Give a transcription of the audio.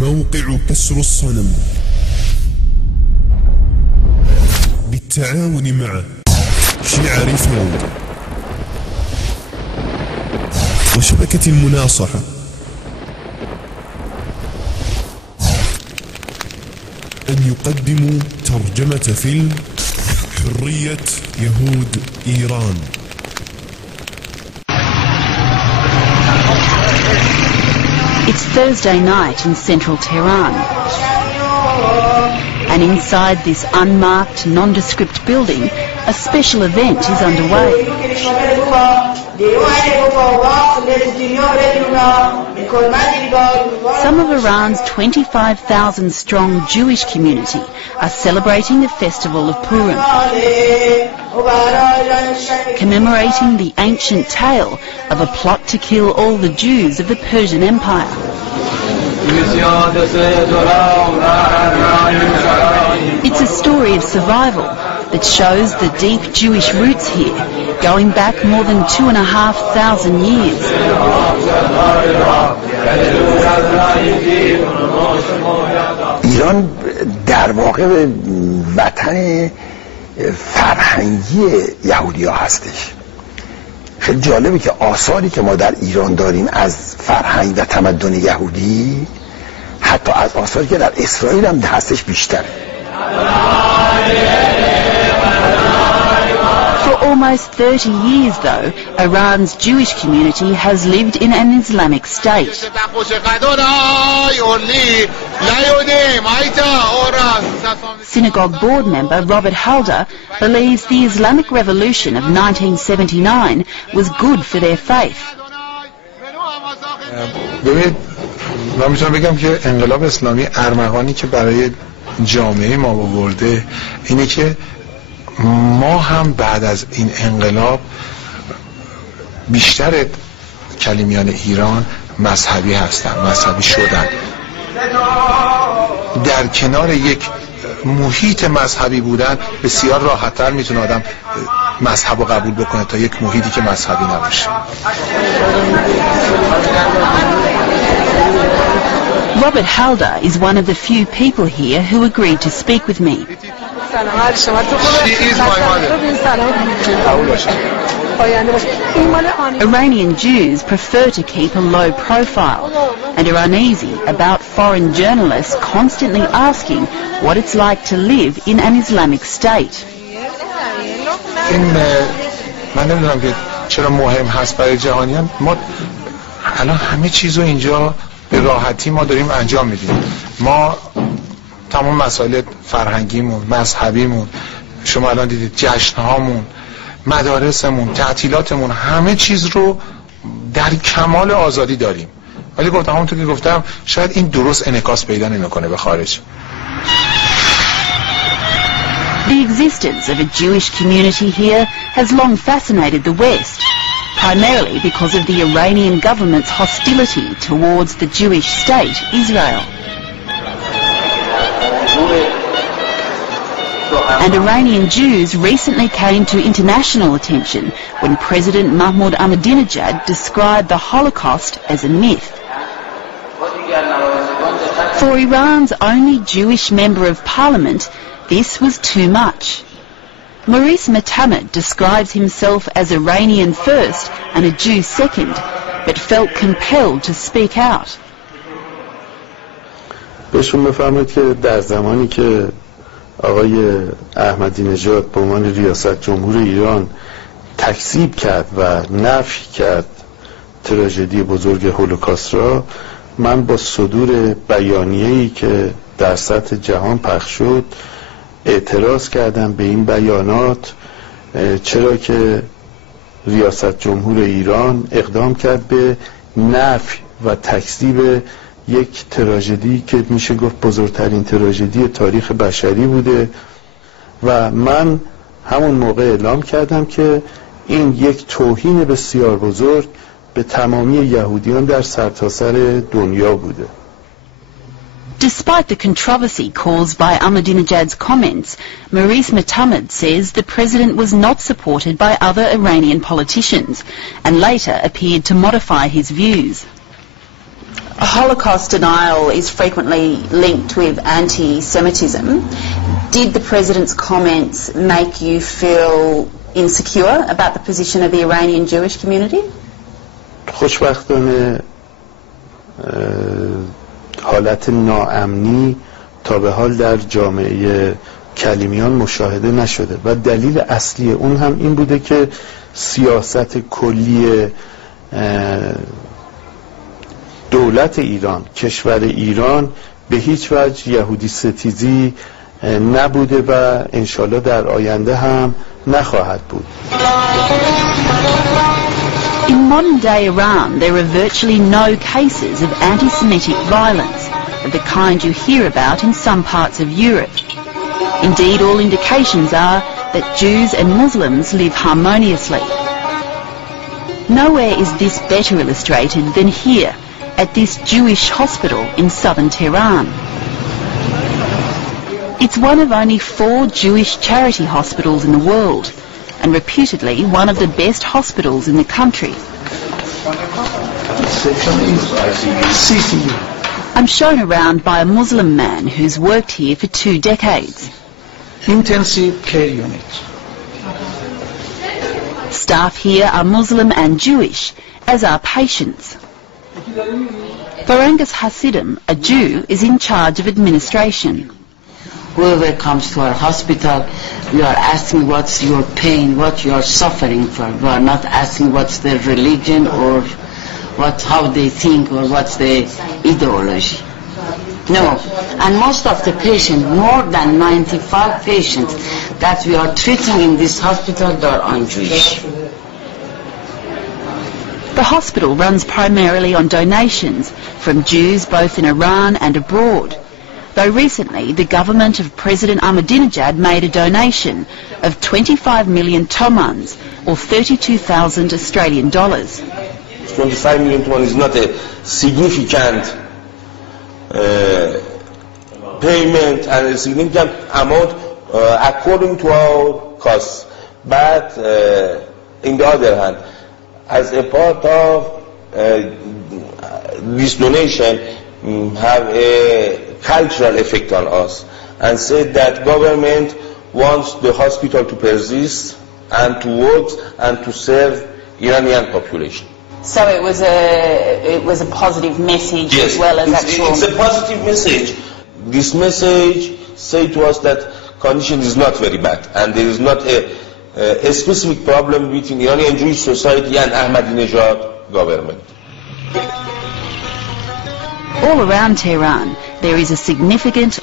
موقع كسر الصنم بالتعاون مع شعرفون وشبكة المناصحة أن يقدموا ترجمة فيلم حرية يهود إيران. It's Thursday night in central Tehran, and inside this unmarked, nondescript building, a special event is underway. Some of Iran's 25,000-strong Jewish community are celebrating the festival of Purim, commemorating the ancient tale of a plot to kill all the Jews of the Persian Empire. It's a story of survival that shows the deep Jewish roots here, going back more than 2,500 years. ایران در واقع وطن فرهنگی یهودی ها هستش. خیلی جالبه که آثاری که ما در ایران داریم از فرهنگ و تمدن یهودی حتی از آثاری که در اسرائیل هم هستش بیشتره. For almost 30 years, though, Iran's Jewish community has lived in an Islamic state. Synagogue board member Robert Halder believes the Islamic Revolution of 1979 was good for their faith. من میتونم بگم که انقلاب اسلامی ارمغانی که برای جامعه ما آورده اینه که ما هم بعد از این انقلاب بیشتر کلمیان ایران مذهبی هستن، مذهبی شدن. در کنار یک محیط مذهبی بودن بسیار راحت‌تر میتونه آدم مذهب رو قبول بکنه تا یک محیطی که مذهبی نباشه. Robert Halder is one of the few people here who agreed to speak with me. She is my mother. Iranian Jews prefer to keep a low profile and are uneasy about foreign journalists constantly asking what it's like to live in an Islamic state. من نمیدونم که چرا مهم هست برای جهانیان. ما الان همه چیزو اینجا به راحتی ما داریم انجام میدیم. ما تمام مسائل فرهنگیمون، مذهبیمون، شما الان دیدید جشنهامون، مدارسمون، تعطیلاتمون، همه چیز رو در کمال آزادی داریم. ولی گفتم همونطور که گفتم شاید این درست انعکاس پیدا نمیکنه به خارج. The existence of a Jewish community here has long fascinated the West, primarily because of the Iranian government's hostility towards the Jewish state, Israel. And Iranian Jews recently came to international attention when President Mahmoud Ahmadinejad described the Holocaust as a myth. For Iran's only Jewish member of parliament, this was too much. Maurice Metamed describes himself as Iranian first and a Jew second, but felt compelled to speak out. بهشون بفرمایید که در زمانی که آقای احمدی نژاد به عنوان ریاست جمهور ایران تکذیب کرد و نفی کرد تراژدی بزرگ هولوکاست را، من با صدور بیانیه‌ای که در سطح جهان پخش شد اعتراض کردم به این بیانات، چرا که ریاست جمهور ایران اقدام کرد به نفی و تکذیب یک تراژدی که میشه گفت بزرگترین تراژدی تاریخ بشری بوده و من همون موقع اعلام کردم که این یک توهین بسیار بزرگ به تمامی یهودیان در سرتاسر دنیا بوده. Despite the controversy caused by Ahmadinejad's comments, Maurice Metamed says the president was not supported by other Iranian politicians and later appeared to modify his views. Holocaust denial is frequently linked with anti-Semitism. Did the President's comments make you feel insecure about the position of the Iranian Jewish community? خوشبختانه حالت ناامنی تا به حال در جامعه کلیمیان مشاهده نشده و دلیل اصلی اون هم این بوده که سیاست کلی دولت ایران، کشور ایران به هیچ وجه یهودی ستیزی نبوده و انشالله در آینده هم نخواهد بود. In modern day Iran, there are virtually no cases of anti-Semitic violence of the kind you hear about in some parts of Europe. Indeed, all indications are that Jews and Muslims live harmoniously. Nowhere is this better illustrated than here, at this Jewish hospital in southern Tehran. It's one of only 4 Jewish charity hospitals in the world, and reputedly one of the best hospitals in the country. I'm shown around by a Muslim man who's worked here for 2 decades. Intensive care unit. Staff here are Muslim and Jewish, as are patients. Barangas Hasidim, a Jew, is in charge of administration. Whoever comes to our hospital, we are asking what's your pain, what you are suffering from. We are not asking what's their religion or how they think or what's the ideology. No. And most of the patients, more than 95 patients that we are treating in this hospital, they are un-Jewish. The hospital runs primarily on donations from Jews both in Iran and abroad, though recently the government of President Ahmadinejad made a donation of 25 million tomans, or 32,000 Australian dollars. 25 million tomans is not a significant payment and a significant amount according to our costs, but in the other hand, as a part of this donation have a cultural effect on us, and said that government wants the hospital to persist and to work and to serve Iranian population. So it was a positive message, yes, as well as actual... It's a positive message. This message say to us that condition is not very bad and there is not a specific problem between Iranian Jewish society and Ahmadinejad government. All around Tehran, there is a significant,